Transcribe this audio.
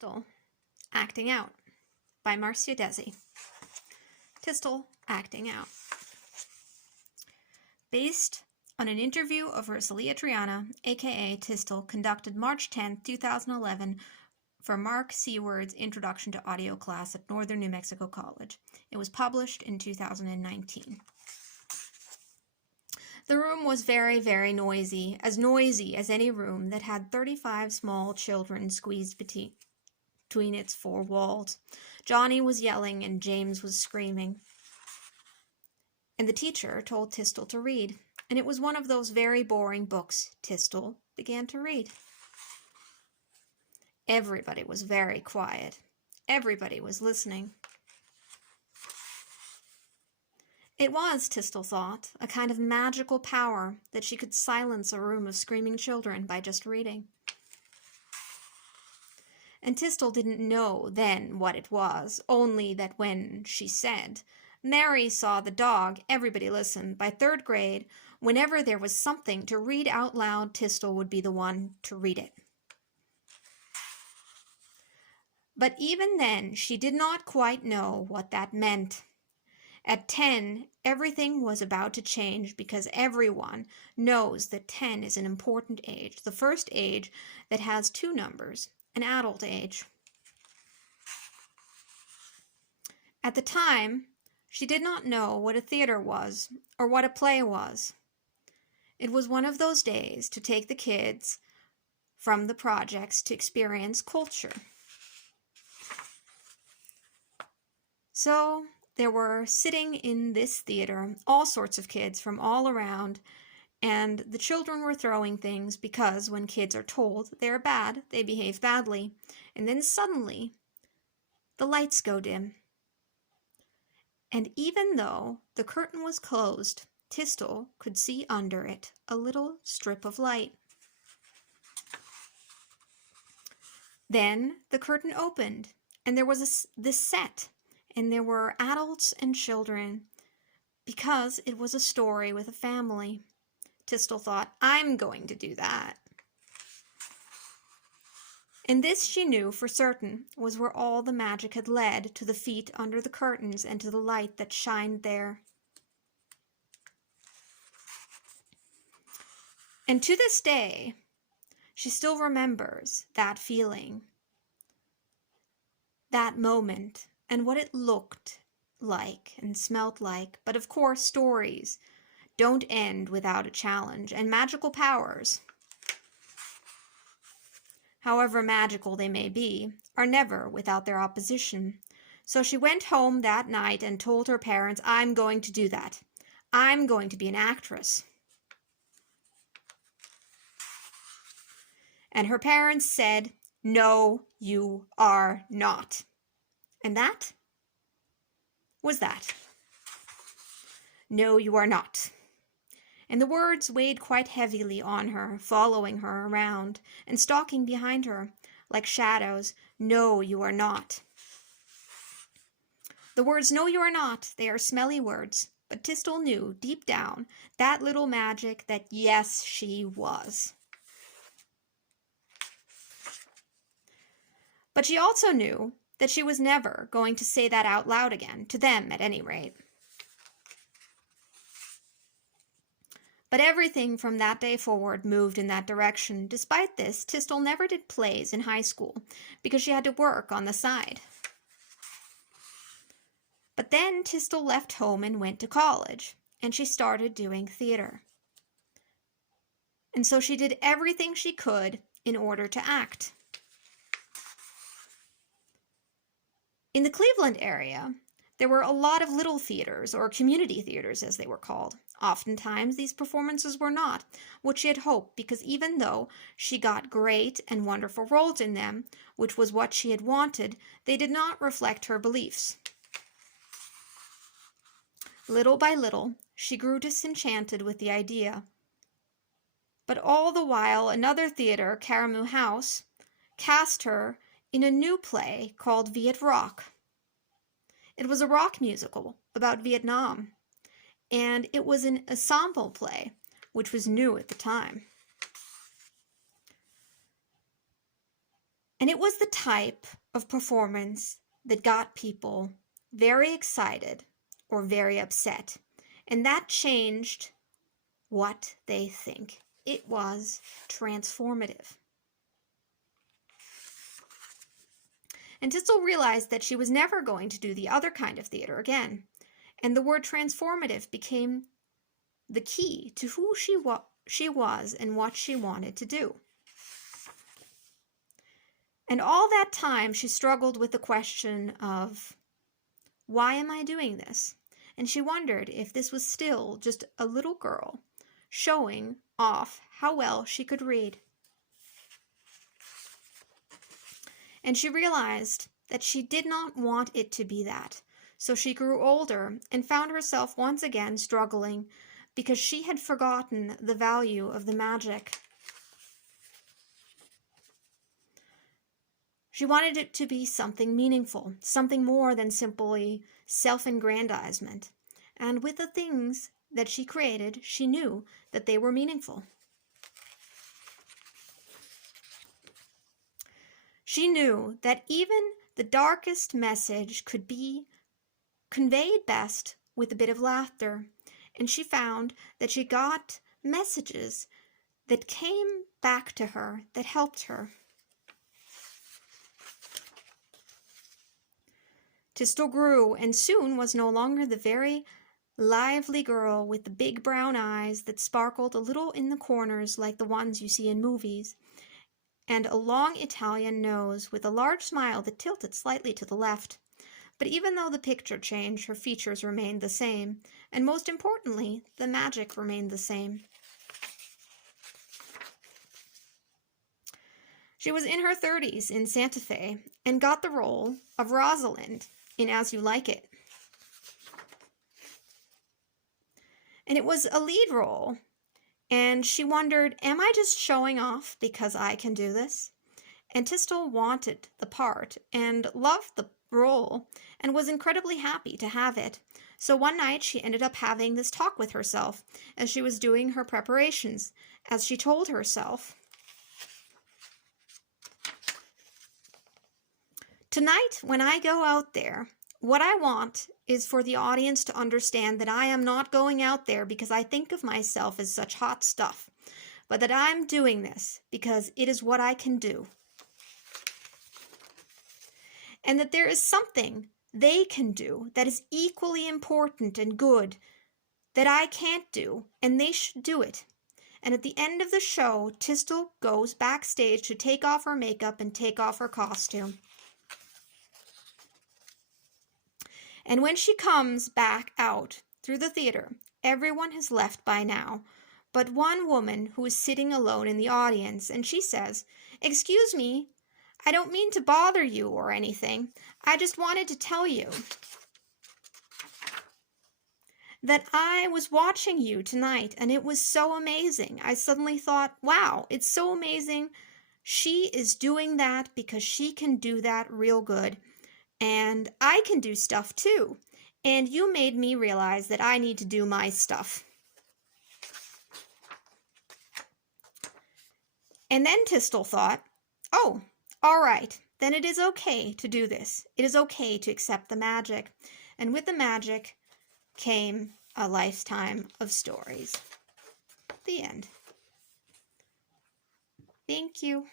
Thistle Acting Out by Marcia Desi. Thistle Acting Out. Based on an interview of Rosalia Triana, aka Thistle, conducted March 10, 2011 for Mark Seward's Introduction to Audio class at Northern New Mexico College. It was published in 2019. The room was very, very noisy as any room that had 35 small children squeezed between its four walls. Johnny was yelling and James was screaming. And the teacher told Thistle to read, and it was one of those very boring books Thistle began to read. Everybody was very quiet. Everybody was listening. It was, Thistle thought, a kind of magical power that she could silence a room of screaming children by just reading. And Thistle didn't know then what it was, only that when she said, "Mary saw the dog, everybody listened," by third grade, whenever there was something to read out loud, Thistle would be the one to read it. But even then, she did not quite know what that meant. At 10, everything was about to change because everyone knows that 10 is an important age, the first age that has two numbers, an adult age. At the time, she did not know what a theater was or what a play was. It was one of those days to take the kids from the projects to experience culture. So there were sitting in this theater all sorts of kids from all around, and the children were throwing things because when kids are told they're bad, they behave badly. And then suddenly, the lights go dim. And even though the curtain was closed, Thistle could see under it a little strip of light. Then the curtain opened, and there was this set, and there were adults and children, because it was a story with a family. Thistle thought, "I'm going to do that." And this, she knew for certain, was where all the magic had led, to the feet under the curtains and to the light that shined there. And to this day, she still remembers that feeling, that moment, and what it looked like and smelt like. But of course, stories don't end without a challenge, and magical powers, however magical they may be, are never without their opposition. So she went home that night and told her parents, "I'm going to do that. I'm going to be an actress." And her parents said, "No, you are not." And that was that. "No, you are not." And the words weighed quite heavily on her, following her around and stalking behind her like shadows. "No, you are not." The words, "No, you are not," they are smelly words, but Thistle knew deep down that little magic that yes, she was. But she also knew that she was never going to say that out loud again, to them at any rate. But everything from that day forward moved in that direction. Despite this, Thistle never did plays in high school because she had to work on the side. But then Thistle left home and went to college, and she started doing theater. And so she did everything she could in order to act. In the Cleveland area, there were a lot of little theaters, or community theaters as they were called. Oftentimes, these performances were not what she had hoped, because even though she got great and wonderful roles in them, which was what she had wanted, they did not reflect her beliefs. Little by little, she grew disenchanted with the idea. But all the while, another theater, Caramoo House, cast her in a new play called Viet Rock. It was a rock musical about Vietnam, and it was an ensemble play, which was new at the time. And it was the type of performance that got people very excited or very upset. And that changed what they think. It was transformative. And Thistle realized that she was never going to do the other kind of theater again. And the word transformative became the key to who she was and what she wanted to do. And all that time she struggled with the question of, why am I doing this? And she wondered if this was still just a little girl showing off how well she could read. And she realized that she did not want it to be that. So she grew older and found herself once again struggling because she had forgotten the value of the magic. She wanted it to be something meaningful, something more than simply self-aggrandizement. And with the things that she created, she knew that they were meaningful. She knew that even the darkest message could be conveyed best with a bit of laughter. And she found that she got messages that came back to her that helped her. Thistle grew and soon was no longer the very lively girl with the big brown eyes that sparkled a little in the corners like the ones you see in movies, and a long Italian nose with a large smile that tilted slightly to the left. But even though the picture changed, her features remained the same, and most importantly, the magic remained the same. She was in her 30s in Santa Fe and got the role of Rosalind in As You Like It. And it was a lead role, and she wondered, am I just showing off because I can do this? And Thistle wanted the part and loved the role and was incredibly happy to have it. So one night she ended up having this talk with herself as she was doing her preparations, as she told herself, tonight, when I go out there, what I want is for the audience to understand that I am not going out there because I think of myself as such hot stuff, but that I'm doing this because it is what I can do. And that there is something they can do that is equally important and good that I can't do, and they should do it. And at the end of the show, Thistle goes backstage to take off her makeup and take off her costume. And when she comes back out through the theater, everyone has left by now, but one woman who is sitting alone in the audience, and she says, "Excuse me, I don't mean to bother you or anything. I just wanted to tell you that I was watching you tonight and it was so amazing. I suddenly thought, wow, it's so amazing. She is doing that because she can do that real good. And I can do stuff too. And you made me realize that I need to do my stuff." And then Thistle thought, oh, all right, then it is okay to do this. It is okay to accept the magic. And with the magic came a lifetime of stories. The end. Thank you.